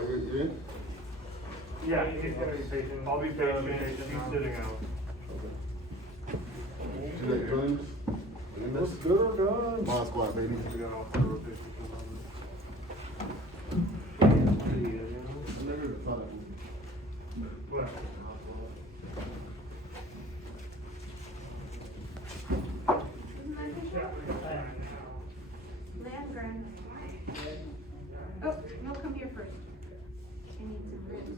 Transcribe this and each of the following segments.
Oh, you're in? Yeah, he's gonna be patient. I'll be patient. He's sitting out. Did you join us? What's good or done? Ball squad, baby. We got all four rotations. I never even saw that movie. What? Land grant. Oh, no, come here first. I need some ribs.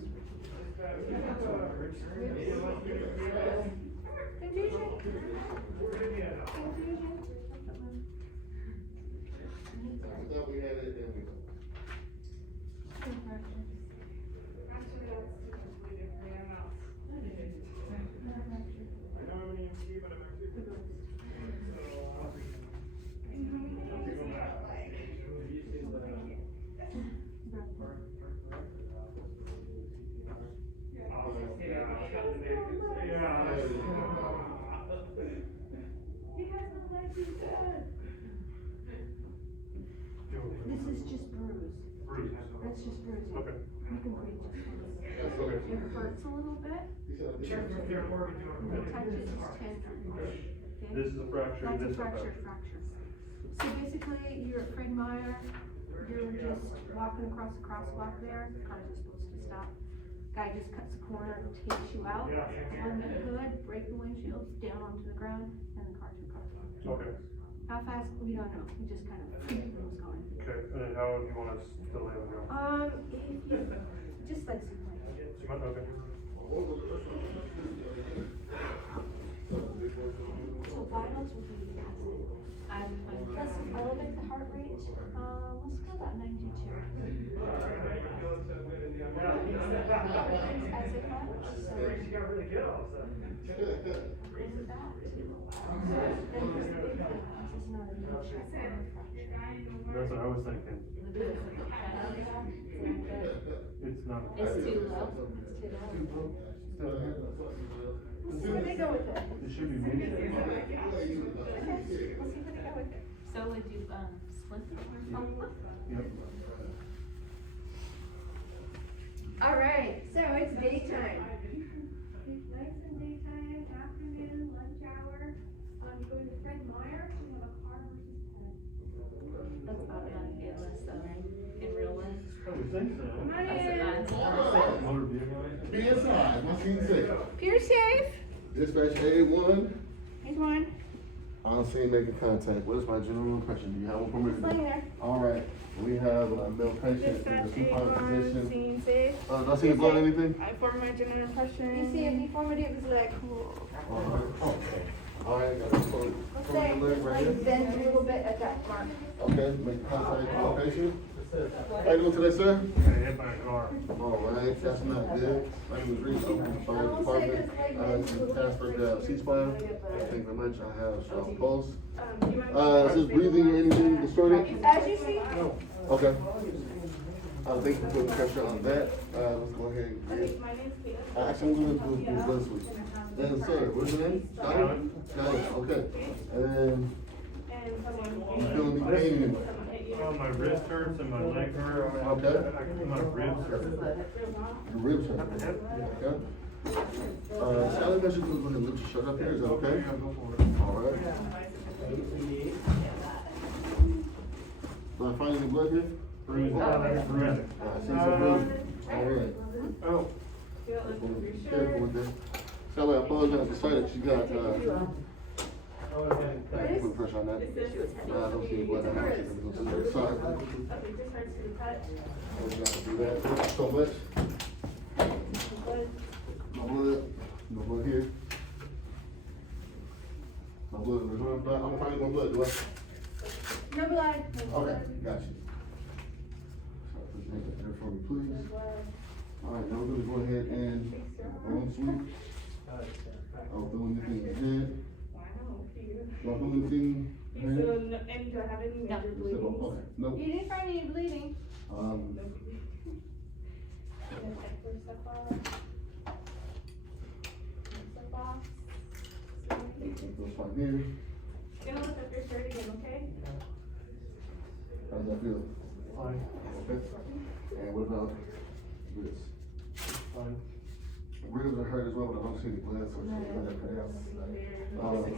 Confusion. I thought we had it, then we don't. This is just bruise. Bruise. That's just bruising. Okay. You can breathe just a little bit. That's okay. It hurts a little bit. He said, The touch is tender. Okay? This is a fracture. That's This a is a fracture. So basically, you're at Fred Meyer, you're just walking across the crosswalk there, the cars are supposed to stop. Guy just cuts the corner, takes you out, on the hood, break the windshield, down onto the ground, and the car took off. Okay. How fast, we don't know, he just kind of was going. Okay. And then how do you want us to let him go? If you, just like some like. Okay. So vitals would be, let's elevate the heart rate, let's go about 92. As it happens, so. got really good all of a Bring it back to. Then here's the big thing, this is not a no check on the fracture. That's what I was thinking. It's not. It's too low. It's too low. We'll see where they go with it. It should be me. Okay, we'll see where they go with it. So would you, split the Yep. All right, so it's daytime. It's nice and daytime, afternoon, lunch hour. You go to Fred Meyer, you have a car versus tenant. That's about how I feel less though, right? In real life. I would think so. Come on That's in. advanced. Motor vehicle. Be inside, my scene safe. Pierce safe. Dispatch A1, Here's one. on scene making contact. What is my general impression? Do you have one for me? It's laying there. All right, we have a male patient in the supine position. Scene safe. Do I see you blood anything? I form my general impression. You see a deformity of his leg. All right, got a photo. Let's say just like bend a little bit at that mark. Okay, make contact with the patient. How you doing today, sir? I hit my car. All right, that's not good. My name is Reese, I'm from the fire department. I'm Casper, C-spine. Thank you very much. I have strong pulse. Is his breathing or anything distorted? As you see. Okay. Thank you for putting pressure on that. Let's go ahead and get. My name's Kate. Actually, I'm gonna do blood sweep. And sir, what's your name? Skyler? Skyler, okay. And you feeling any pain anymore? My wrist hurts and my leg hurt. Okay. My ribs hurt. Your ribs hurt? Okay. Skyler, guys, you can go ahead and lift your shirt up here, is that okay? Yeah, go for it. All right. Do I find any blood here? Bruise. Bruise. I see some bruising. All right. Oh. Careful with that. Sally, I apologize for sight that you got, put pressure on that. I don't see any blood. I don't see anything to the side. We got to do that. Thank you so much. No blood. No blood here. No blood. There's no blood. I'm gonna find no blood, do I? No blood. Okay, got you. Take that there for me, please. All right, now we're gonna go ahead and arm sweep. I'll do anything in your head. I'll do anything in your head. And do I have any major Okay, bleeding? nope. You didn't find any bleeding. Take those right here. Gonna lift up your shirt again, okay? How does that feel? Fine. Okay. And what about this. Fine. Ribs are hurt as well, but I don't see any blood, so it's not that pronounced.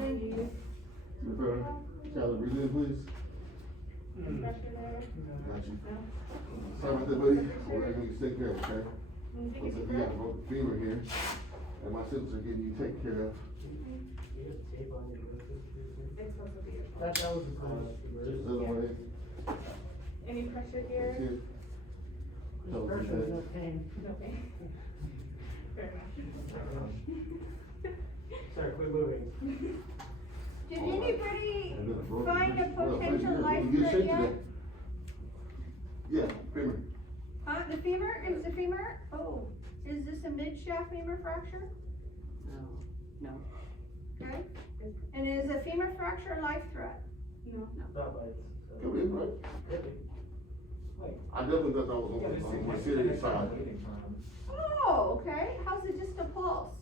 You prefer, Tyler, breathe in, please. Got you. Sorry about that, buddy. We're gonna get you taken care of, okay? Looks like you got a broken femur here, and my sisters are getting you taken care of. That was a cause. Just the other way. Any pressure That's here? it. Tell us Pressure, what no you pain. No pain. Fair enough. Sorry, quit moving. Did anybody And then a broken find a wrist. Well, potential you life get threat shaky yet? there. Yeah, femur. Huh, the femur, is the femur, oh, is this a mid-shaft femur fracture? No. Okay, and is a femur fracture a life threat? No. Not bites. Come in, right? Could be. I definitely thought that was on the more serious side. Oh, okay, how's the distal pulse?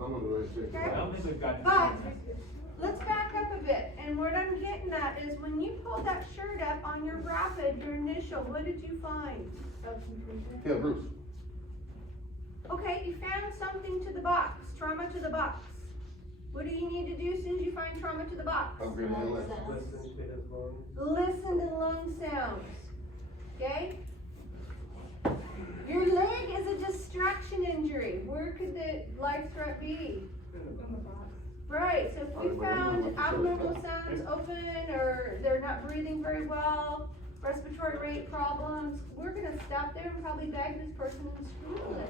I'm gonna go ahead and check it Okay. out. But, let's back up a bit, and what I'm getting at is when you pulled that shirt up on your rapid, your initial, what did you find? Yeah, Bruce. Okay, you found something to the box, trauma to the box. What do you need to do as soon as you find trauma to the box? I'm gonna heal it. Listen to his lungs. Listen to lung sounds, okay? Your leg is a distraction injury. Where could the life threat be? Right, so if we found abnormal sounds open, or they're not breathing very well, respiratory rate problems, we're gonna stop there and probably bag this person and screw the leg.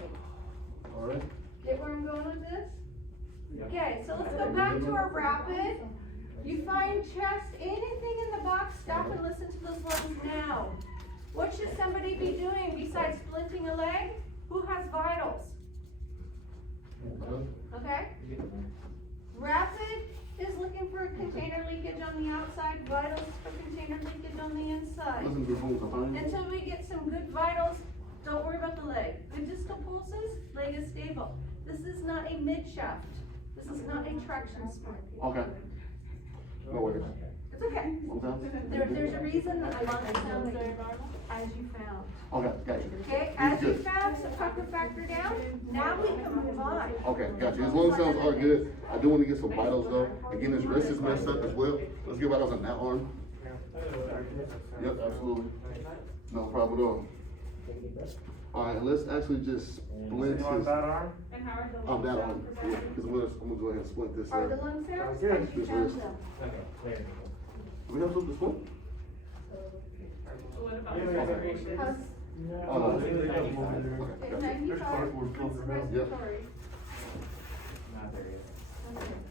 Alright. Get where I'm going with this? Okay, so let's go back to our rapid. You find chest, anything in the box, stop and listen to those lungs now. What should somebody be doing besides splinting a leg? Who has vitals? Okay? Rapid is looking for container leakage on the outside, vitals for container leakage on the inside. Listen to the phones, I'm fine. Until we get some good vitals, don't worry about the leg. Good distal pulses, leg is stable. This is not a mid shaft. This is not a traction split. Okay. No worries. It's okay. There's a reason that the lung sounds are normal, as you found. Okay, got you. Okay, as you found, so pucker factor down, now we can move on. Okay, got you. His lung sounds are good. I do want to get some vitals though. Again, his wrist is messed up as well. Let's get vitals on that arm. Yep, absolutely. No problem at all. Alright, let's actually just splint You want his, that arm? And how are the on that lungs arm. sound? Yeah, because I'm gonna go ahead and splint this. Are the lung sounds, Good. as you This found wrist. them? Do we have something to splint? What about Yeah, respiration? How's, Oh, no. Okay, okay, got you. 95, cardboard filter now. respiratory.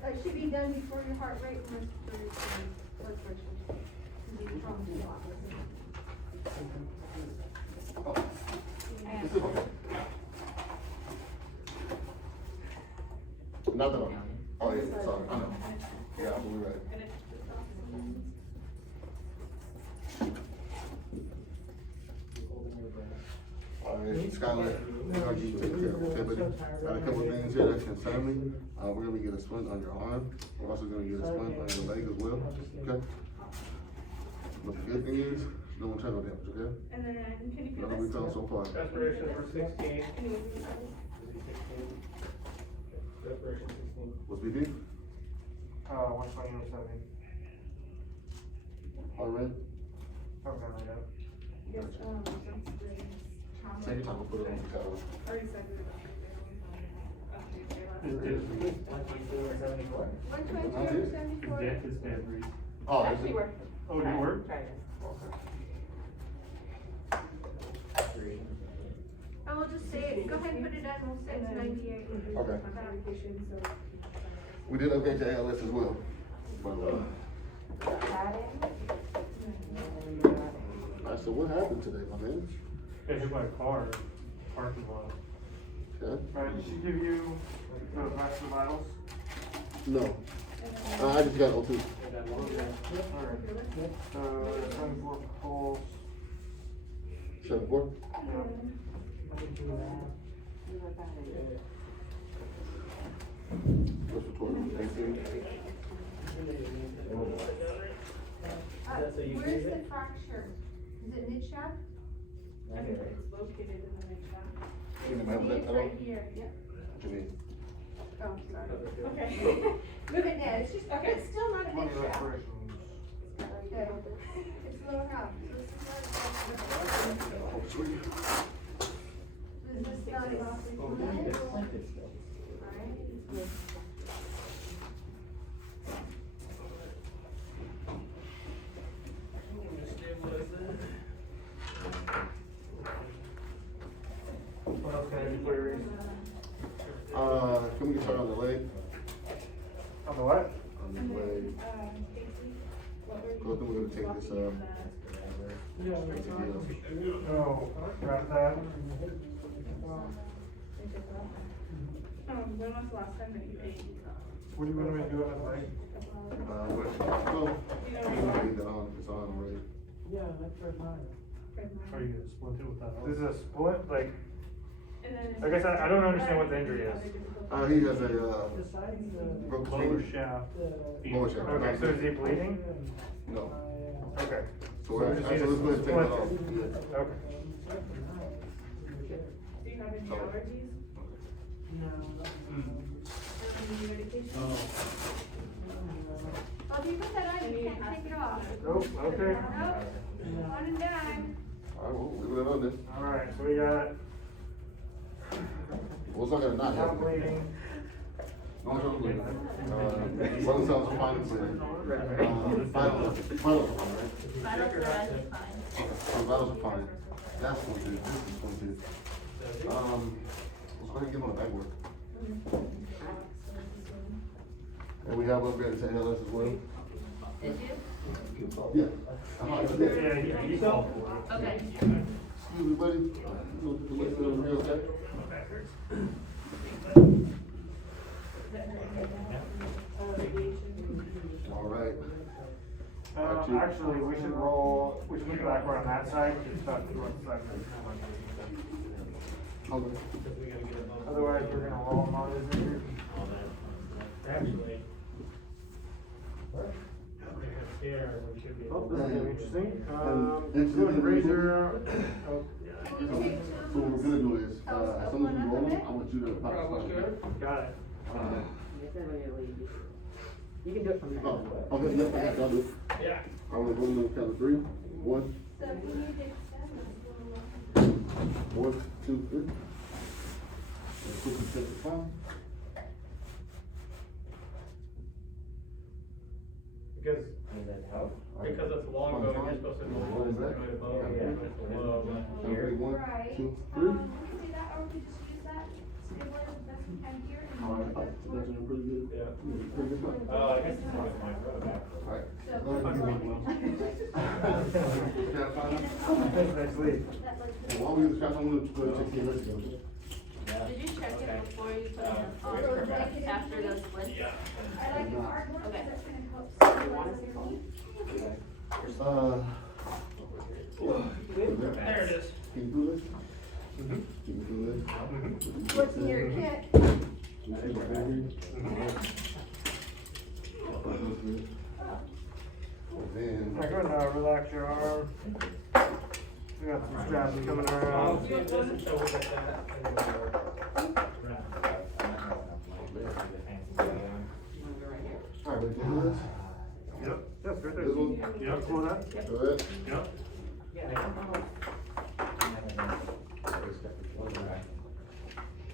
That should be done before your heart rate and respiratory blood pressure. You need trauma to the box. Oh. This is okay. Not that one. Oh, yeah, sorry, I know. Yeah, I'm right. Alright, Skylar, I'll get you taken care of, okay, buddy? Got a couple things here that concern me. We're gonna get a splint on your arm. We're also gonna get a splint on your leg as well, okay? But the good thing is, no internal damage, okay? And then, can you Nothing we feel found this? so far. Respiration for 16. Anyways, Respiration 16. What's BP? 120 or 70. Heart rate? Okay, right up. yes, that's the trauma. Take your time, we'll put it on the cover. Already said it. Is 124 or 74. 122 over 74. death is dead, Reese. Oh, is Actually it? worked. Oh, did it work? Tried it. And we'll just say, go ahead and put it on, we'll say it's 98. Okay. Medication, so. We did okay to ALS as well. By the way. Alright, so what happened today, my man? Got hit by a car, parking lot. Okay? Alright, did she give you the rest of the vitals? No. I just got O2. Alright. 74 pulse. 74? Respiratory, 18. Where's the fracture? Is it mid shaft? I hear it. It's located in the neck shot. You need my help with that It's at all? right here, yeah. What you need? Oh, sorry. Okay. Move it down, it's just, Okay. it's still not a One big of those shot. versions. Okay. It's a little round. So this is not- Oh, sweet. Is this not off the Oh, yeah, lid? it's planted still. Alright. What else can I do for you, Reese? Can we get started on the leg? On the what? On the And leg. then, Stacy, what were you? Go through, we're gonna take this, walking Oh, got that. when was the last time that you ate? What do you want me to do on the leg? What? Oh, You I'm know, gonna leave that on, if it's on already. Yeah, that's right, mine. Are you gonna split it with that? This is a split, like, And then. I guess I don't understand what the injury is. He has a, Besides the. broken lower finger. shaft. Lower shaft. Okay, so is he bleeding? No. Okay. So we're just actually, need to let's go ahead and take that split off. it. Yeah. Okay. Do you have any Oh. allergies? Any medication? Oh, if you put that on, you can't take it off. Oh, okay. Nope, one and done. Alright, well, leave it on then. Alright, so we got Well, it's not gonna not not happen. bleeding. No, it's not bleeding. One sounds fine, it's bleeding. Vitals are fine, right? Vitals are fine. That's one thing, this is one thing. Let's go ahead and give him a back work. And we have upgraded to ALS as well. Did you? Yeah. Yeah, he's all. Okay. Excuse me, buddy. Look at the left foot over here, okay? All right. Actually, we should put it backward on that side, just start the front side. Okay. Otherwise, we're gonna roll them on his injury. Actually. Here, we should be. Oh, this is gonna be interesting. Go And- ahead and raise your, oh, Can you take So what we're gonna do is, Oh, as soon as we roll one them, up I want you to pop it. got it. You can do it from there. Oh, okay, yeah, I got you, I'll do it. Yeah. I'm gonna go to the count of three. One, So can you take seven? 1, 2, 3. And quickly check the phone. Because, because it's long going, you're supposed to go What is that? above, below. Okay, 1, Right. 2, 3. We can do that, or we can just use that stabilizer the best we can here. And All right, that's in a pretty good, Yeah. pretty good spot. I guess it's not my brother back. All right. So- Go ahead and give me one. Can I find it? Next week. That like- And while we use the shots, I'm gonna go check the rest of them. Did you check it before you put it on, after those splits? I like the cardboard, Okay. because it's gonna help stabilize your knee. There it is. Can you do this? Can you do this? What's in your kit? Then, Now go ahead and relax your arm. We got some straps coming around. It doesn't show what that. all right, ready to do this? Yep, that's right there. This one? Yep, pull that. All right. Yep.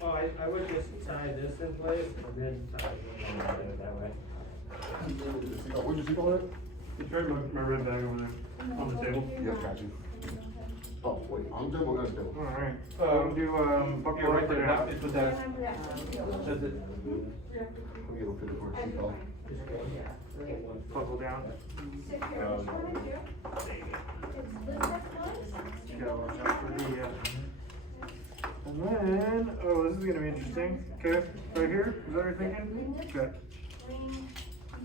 Oh, I would just tie this in place and then tie it that way. Where'd you see all that? It's right my red bag over there on the table. Yes, got you. Oh, wait, I'm done, we're gonna do. Alright, do, buckle Yeah, right up there, and out. it's with that. Does it? Let me get a fit for a seat belt. Buckle down. So here, what you wanna do is lift that close. You gotta watch out for the, and then, oh, this is gonna be interesting. Okay, right here, is that what you're thinking? Okay. Lean,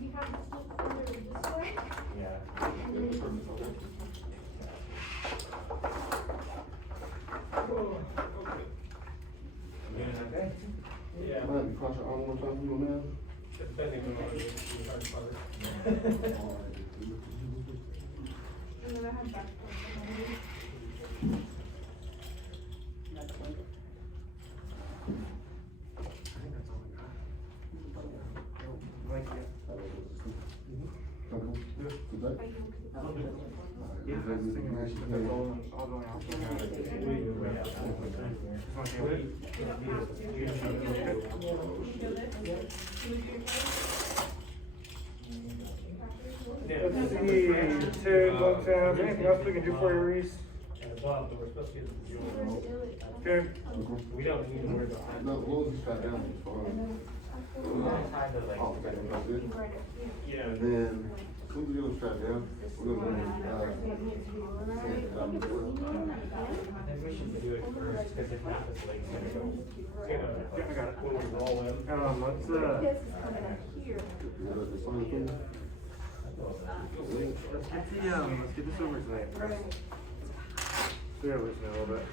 you have this look further this way. Yeah. And then Okay? Yeah. I'm gonna have you cross your arm one more time, you go now. Depending on what it is, it's hard to cover. And then I have back. this thing is, that's all the option. Let's see, 2 bucks out. Anything else we can do for you, Reese? Bob, we're supposed to get the Okay. We don't need to worry about that. No, we'll just cut down as far Kind of like. Oh, okay, that's it. Yeah. And then, as soon as we get them strapped down, we're gonna sand it out as well. I think we should do it first, because if not, this lake's gonna go. Yeah, I got it. We'll roll in. Let's, This is coming up here. The same thing. let's get this over to that press. Bear with me a little bit.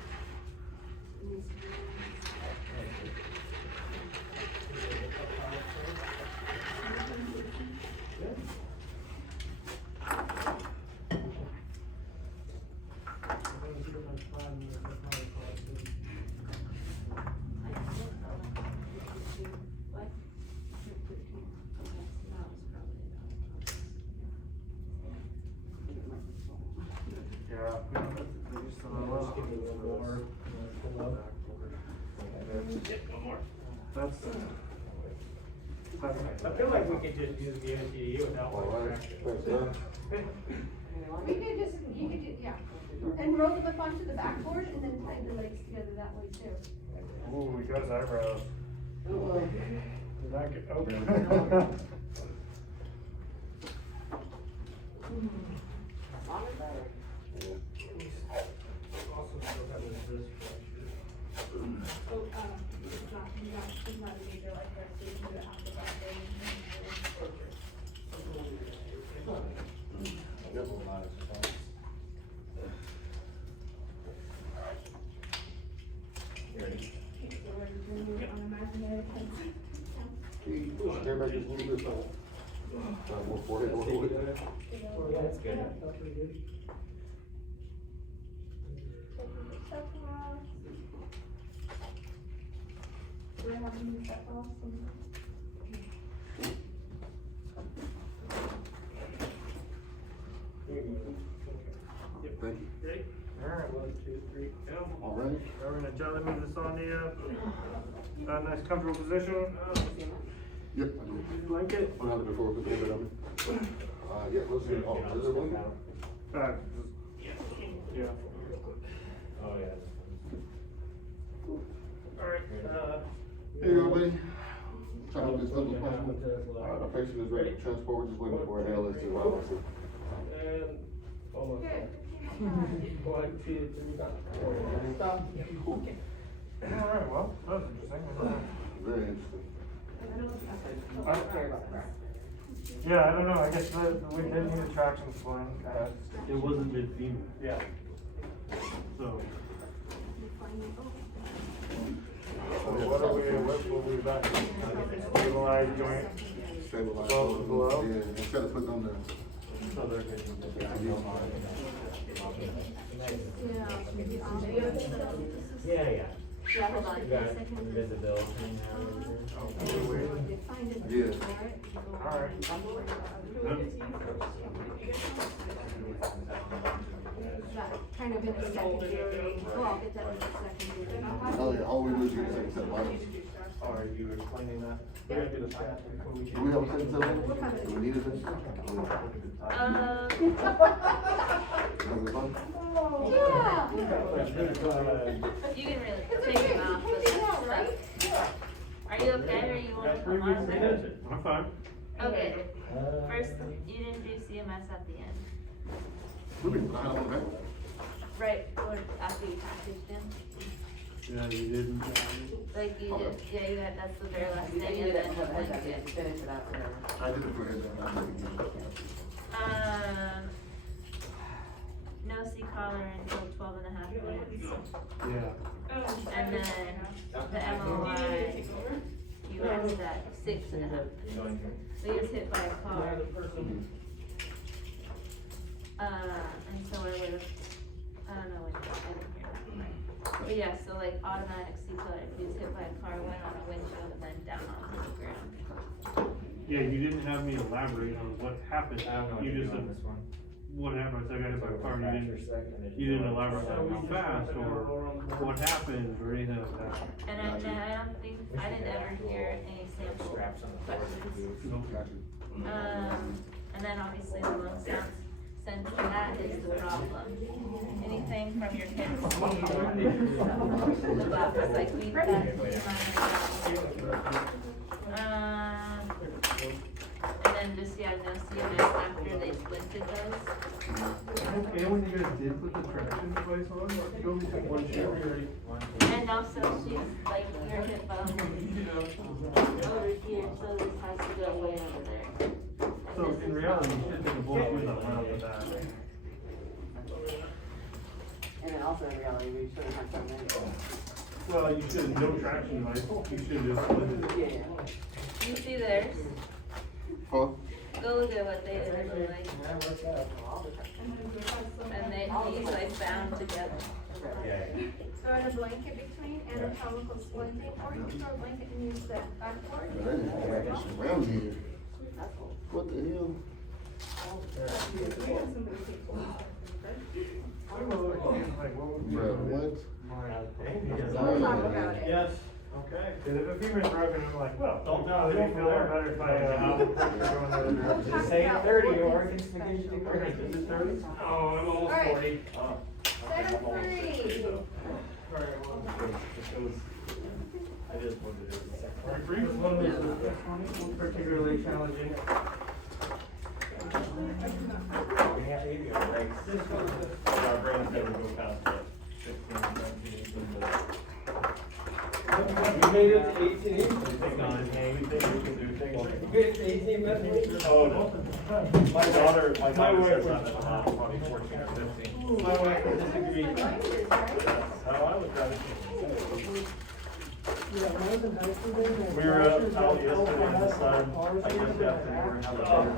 Yeah, no, that's just a little. That's. I feel like we could just use the NTU without All like right, tractor. thanks, Doug. We could just, you could, yeah, and roll them up onto the backboard and then tie the legs together that way too. Ooh, he got his eyebrows. Oh, Did not get open. It's not a major like that, so you can do it after that day. So we're just gonna do it on imaginary heads. Stand back just a little bit, more forehead, more forehead. That's good. We're having these set off some. Thank you. Ready? Alright, 1, 2, 3, go. All right. We're gonna gently move this on you. Nice comfortable position. Yep, I do. Blanket. I'll have it before we put the bed on me. Yeah, let's see. Oh, is there one? Yeah. Oh, yeah. Alright, Here you go, buddy. Try to make this simple as possible. Our patient is ready to transport, just waiting for an LS to arrive. And almost. 1, 2, 3, stop. alright, well, that was interesting. Very interesting. I don't care about that. Yeah, I don't know, I guess we did need a traction spline. It wasn't mid-femur. Yeah. So, What will we back? Stabilize joint. Stabilize. Above, below? Yeah, instead of putting on the. Yeah, yeah. Yeah, hold on, You give me got a second. visibility. Yeah. Alright. Kind of in a secondary, oh, I'll get that in a secondary. Oh, yeah, all we do is get a second set of vitals. Are you explaining that? We're gonna do the flat before we Do we have a second set of vitals? Do we need it? Yeah. You can really take them out, but that's stuff. Are you okay, or you want to come on? I'm fine. Okay, first, you didn't do CMS at the end, We've been fine on that. right, or after you packaged them? Yeah, you didn't. Like you did, yeah, you had, that's the very last You thing, did and it, then, like, yeah. finish it out, whatever. I did it for him. I did it again. No C collar until 12 and a half minutes. Yeah. And then the MOI, you asked at 6 and a half minutes. So he was hit by a car. And so I would've, I don't know when, I didn't hear that. But yeah, so like automatic C collar, if he was hit by a car, went on a windshield and then down onto the ground. Yeah, you didn't have me elaborate on what happened. I don't know what You to just do on said, this one. what happened, so I got hit by a car, you didn't elaborate on how fast, or what happened, or anything like that. And I don't think, I didn't ever hear any sample questions. No. And then obviously the lung sounds, since that is the problem. Anything from your kids to the box, like we, and then just, yeah, no CMS after they lifted those. And when you guys did put the traction device on, you only took one shower. And also she's like, your hip bone over here, so this has to go way over there. So in reality, you should take a bolt with a round with that. And then also in reality, we shouldn't have something in it. Well, you should, no traction device, you should just split it. Yeah. You see theirs? Huh? Go look at what they did, like, and these like bound together. Throw in a blanket between anatomical splinting, or you can throw a blanket and use that backboard. Man, that is around here. What the hell? Bro, what? We'll talk about it. Yes. Okay. Cause if a femur's broken, I'm like, well, don't know, they feel better if I, We'll talk about or what I this can is Okay, is it 30? Oh, I'm almost All right. 40. Set of three. I just wanted to. This one was particularly challenging. Our brains never go past that. 16, 17, 18. You made it to 18? We think on it, hey, we think we can do things. You made it to 18 minutes? Oh, no. My daughter my says wife that probably 14 or 15. My wife would disagree. That's how I was trying to. We were out yesterday in the sun, I guess after we were having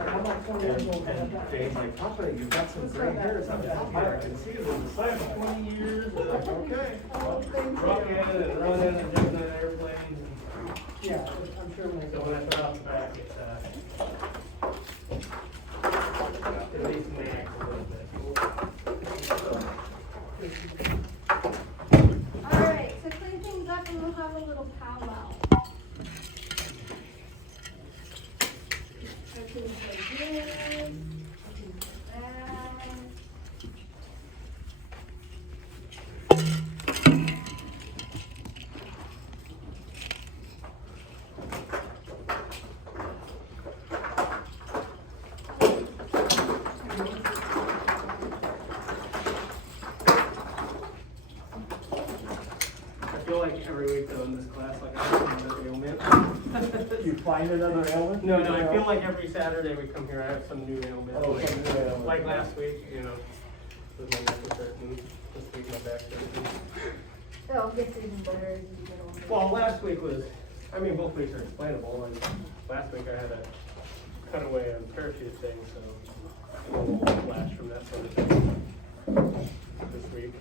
dinner. And Jane's like, Papa, you've got some gray hairs on your head. I can see it in the sun, 20 years. And I'm like, okay. Rocking and running and jumping on airplanes. Yeah, I'm sure when So when I put out the back, it at least nags a little bit. All right, so clean things up and we'll have a little powwow. Everything's like this, everything's like that. I feel like every week though in this class, like I have another ailment. You find another element? No, I feel like every Saturday we come here, I have some new ailment. Oh, some new ailment. Like last week, with my neck was hurting, this week my back's hurting. It'll get even better as you get older. Well, last week was, both weeks are explainable, and last week I had a cutaway on parachute thing, so a little flash from that sort of thing. This week.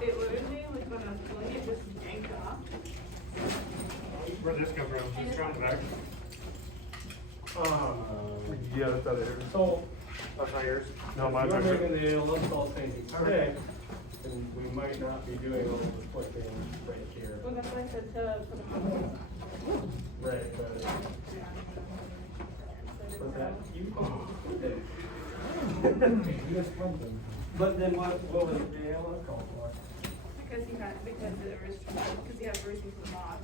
It literally, like when I was pulling it, just yanked off. Where'd this come from? Just from the back? Yeah, that's out of here. So, That's not yours? No, mine's we're right making the ALS all things today, and we might not be doing all the flipping right here. Well, that's why I said to put them on. Right, but. Was that you? But then what was the ALS called for? Because he has Reese in the box.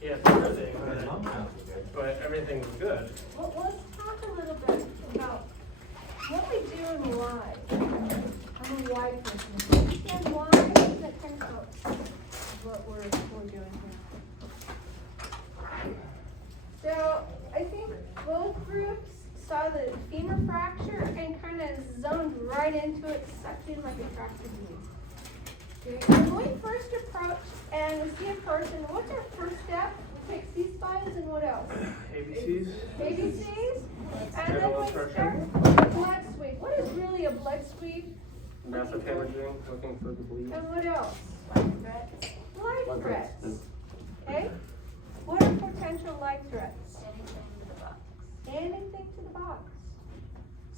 Yeah, it's everything, but everything was good. Well, let's talk a little bit about what we do and why. I'm a why person. And why is that kind of what we're doing here. So I think both groups saw the femur fracture and kind of zoned right into it, sucked in like a tractor beam. Okay, when we first approach and we see a person, what's our first step? We take C-spines and what else? ABCs? ABCs? And then General we instruction. start with a blood sweep. What is really a blood sweep? Massive hemorrhaging, looking for the bleed. And what else? Life threats. Okay? What are potential life threats? Anything to the box. Anything to the box.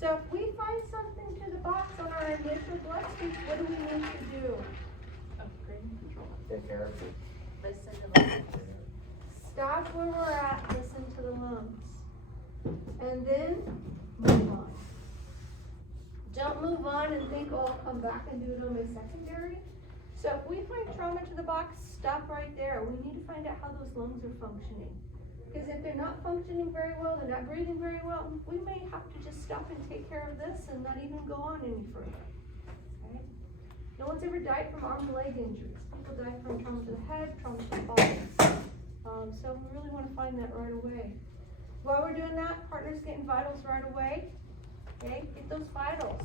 So if we find something to the box on our initial blood sweep, what do we need to do? Take care of it. Listen to the lungs. Stop where we're at, listen to the lungs. And then move on. Don't move on and think, oh, I'll come back and do it on my secondary. So if we find trauma to the box, stop right there. We need to find out how those lungs are functioning. Because if they're not functioning very well, they're not breathing very well, we may have to just stop and take care of this and not even go on any further. Okay? No one's ever died from arm and leg injuries. People die from trauma to the head, trauma to the body. So we really want to find that right away. While we're doing that, partner's getting vitals right away. Okay, get those vitals.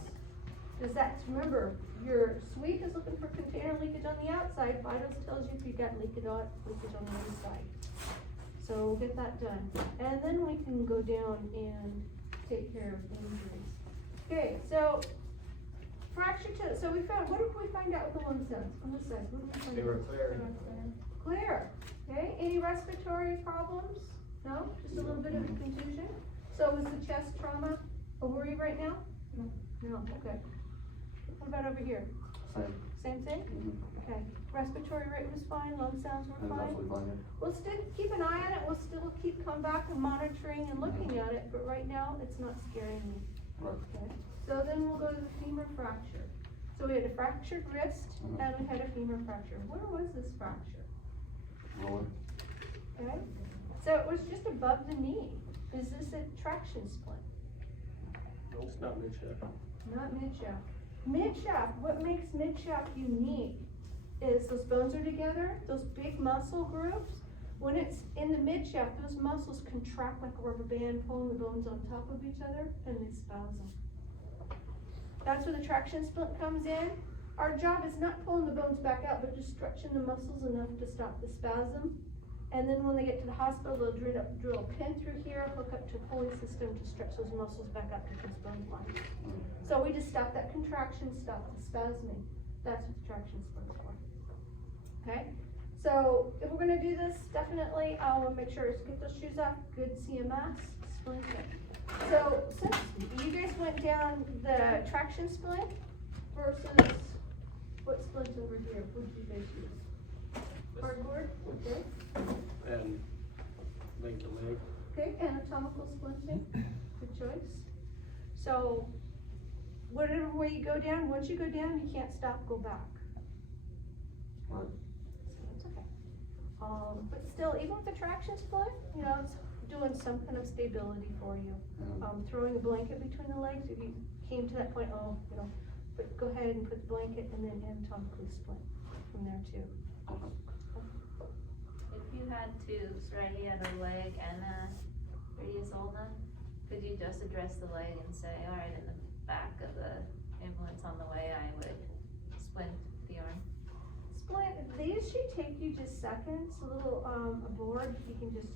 Because that's, remember, your sweep is looking for container leakage on the outside. Vitals tells you if you got leakage on the inside. So we'll get that done. And then we can go down and take care of injuries. Okay, so fracture to, so we found, what did we find out with the lung cells on this side? What did we find They were out? clear. Clear. Okay, any respiratory problems? No, just a little bit of a contusion. So was the chest trauma a worry right now? No, okay. What about over here? Same thing? Okay. Respiratory rate was fine, lung sounds were That's fine? absolutely fine, yeah. We'll still keep an eye on it, we'll still keep coming back and monitoring and looking at it, but right now, it's not scaring me. Right. Okay, so then we'll go to the femur fracture. So we had a fractured wrist and we had a femur fracture. Where was this fracture? Lower. Okay, so it was just above the knee. Is this a traction splint? No, it's not mid-shaft. Not midshaft. Midshaft, what makes midshaft unique is those bones are together, those big muscle groups. When it's in the midshaft, those muscles contract like a rubber band, pulling the bones on top of each other, and they spasm. That's where the traction splint comes in. Our job is not pulling the bones back out, but just stretching the muscles enough to stop the spasm. And then when they get to the hospital, they'll drill a pin through here, hook up to a pulley system to stretch those muscles back out to those bone lines. So we just stop that contraction, stop the spasming. That's what the traction splint is for. Okay? So if we're gonna do this, definitely I'll make sure to get those shoes off, good CMS, splint it. So since you guys went down the traction splint versus what splint over here, what did you guys use? Cardboard, okay? And leg to leg. Okay, anatomical splinting, good choice. So, whatever way you go down, once you go down, you can't stop, go back. Right. So it's okay. But still, even with the traction split, you know, it's doing some kind of stability for you. Yeah. Throwing a blanket between the legs, if you came to that point, oh, you know, but go ahead and put the blanket and then anatomically split from there too. If you had to, right, he had a leg and a radius ulna, could you just address the leg and say, all right, in the back of the ambulance on the way, I would splint the arm? Splint, these should take you just seconds, a little, a board you can just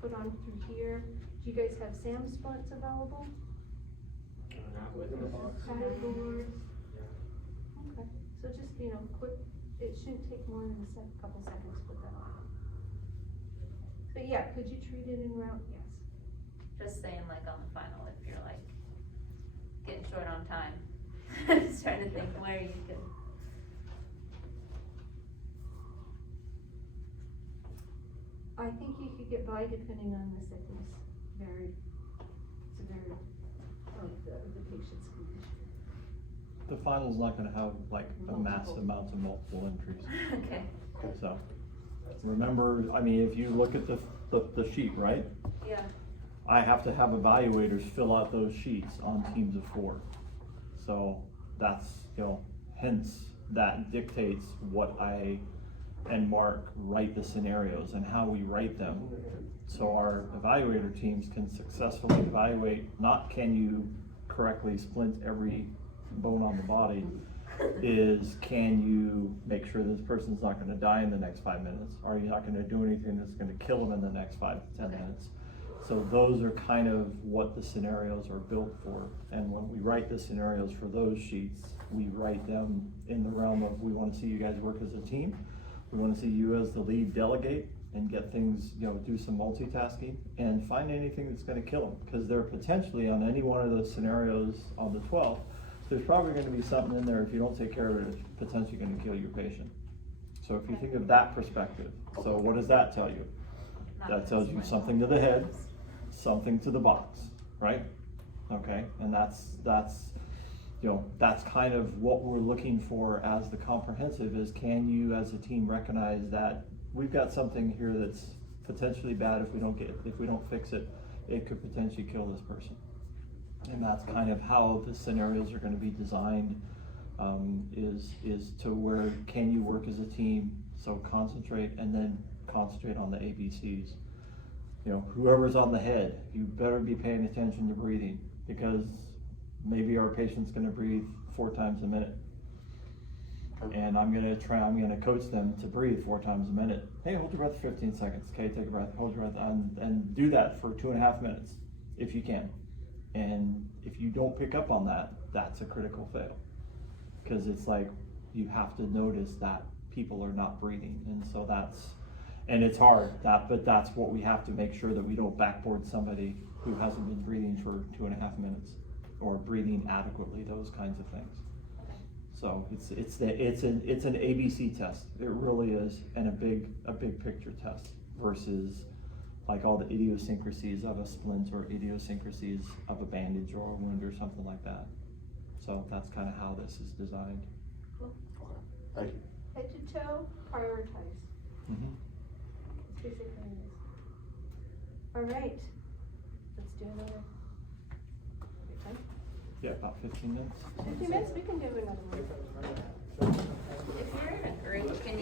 put on through here. Do you guys have SAM splints available? Within the box. Padded boards? Okay, so just, you know, quick, it shouldn't take more than a couple seconds to put that on. But yeah, could you treat it en route? Yes. Just saying, like, on the final, if you're like, getting short on time, just trying to think where you could. I think you could get by depending on the sickness, severity of the patient's condition. The final's not gonna have like a massive amount of multiple entries. Okay. So, remember, I mean, if you look at the sheet, right? Yeah. I have to have evaluators fill out those sheets on teams of 4. So that's, you know, hence that dictates what I and Mark write the scenarios and how we write them. So our evaluator teams can successfully evaluate, not can you correctly splint every bone on the body, is can you make sure this person's not gonna die in the next 5 minutes? Are you not gonna do anything that's gonna kill them in the next 5 to 10 minutes? So those are kind of what the scenarios are built for. And when we write the scenarios for those sheets, we write them in the realm of, we wanna see you guys work as a team. We wanna see you as the lead delegate and get things, do some multitasking and find anything that's gonna kill them. Cause they're potentially on any one of those scenarios on the 12th, there's probably gonna be something in there, if you don't take care of it, it's potentially gonna kill your patient. So if you think of that perspective, so what does that tell you? That tells you something to the head, something to the box, right? Okay, and that's kind of what we're looking for as the comprehensive is, can you as a team recognize that we've got something here that's potentially bad, if we don't fix it, it could potentially kill this person. And that's kind of how the scenarios are gonna be designed, is to where can you work as a team, so concentrate and then concentrate on the ABCs. Whoever's on the head, you better be paying attention to breathing, because maybe our patient's gonna breathe 4 times a minute. And I'm gonna coach them to breathe 4 times a minute. Hey, hold your breath for 15 seconds. Okay, take a breath, hold your breath, and do that for 2.5 minutes, if you can. And if you don't pick up on that, that's a critical fail. Cause it's like, you have to notice that people are not breathing, and so and it's hard, but that's what we have to make sure, that we don't backboard somebody who hasn't been breathing for 2.5 minutes, or breathing adequately, those kinds of things. So it's an ABC test, it really is, and a big picture test, versus like all the idiosyncrasies of a splint, or idiosyncrasies of a bandage or a wound or something like that. So that's kind of how this is designed. Cool. Thank you. Head to toe, prioritize. Mm-hmm. That's basically it. All right, let's do another. Time? Yeah, about 15 minutes. 15 minutes, we can do another one.